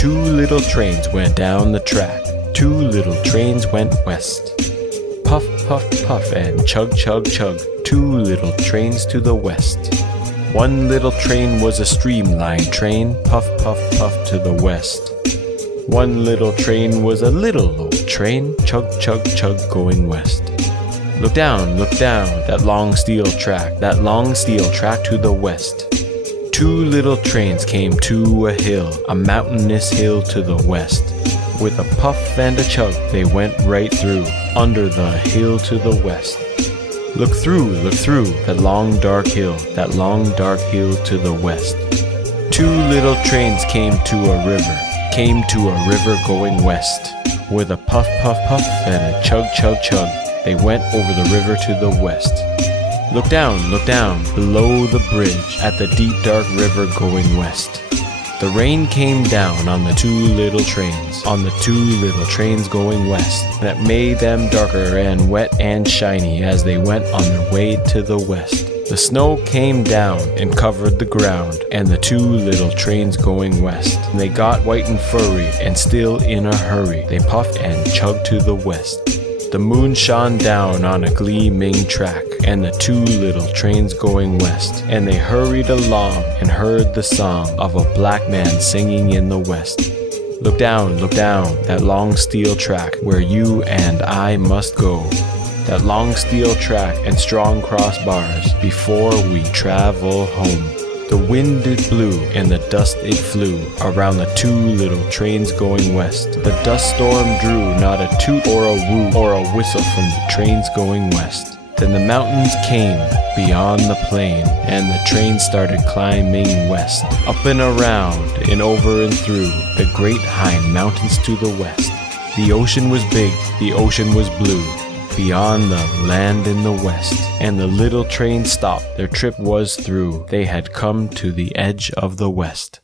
Two little trains went down the track. Two little trains went west. Puff, puff, puff, and chug, chug, chug. Two little trains to the west. One little train was a streamline train. Puff, puff, puff to the west. One little train was a little old train. Chug, chug, chug going west. Look down, that long steel track. That long steel track to the west. Two little trains came to a hill, a mountainous hill to the west. With a puff and a chug, they went right through, under the hill to the west. Look through, that long dark hill to the west. Two little trains came to a river going west. With a puff, puff, puff and a chug, chug, chug, they went over the river to the west. Look down, below the bridge at the deep dark river going west. The rain came down on the two little trains going west. That made them darker and wet and shiny as they went on their way to the west. The snow came down and covered the ground, and the two little trains going west. They got white and furry and still in a hurry. They puffed and chugged to the west. The moon shone down on a gleaming track, and the two little trains going west. And they hurried along and heard the song of a black man singing in the west. Look down, that long steel track where you and I must go. That long steel track and strong crossbars before we travel home. The wind it blew and the dust it flew around the two little trains going west. The dust storm drew not a toot or a woo or a whistle from the trains going west. Then the mountains came beyond the plain, and the train started climbing west. Up and around and over and through the great high mountains to the west. The ocean was big, the ocean was blue, beyond the land in the west. And the little train stopped, their trip was through. They had come to the edge of the west.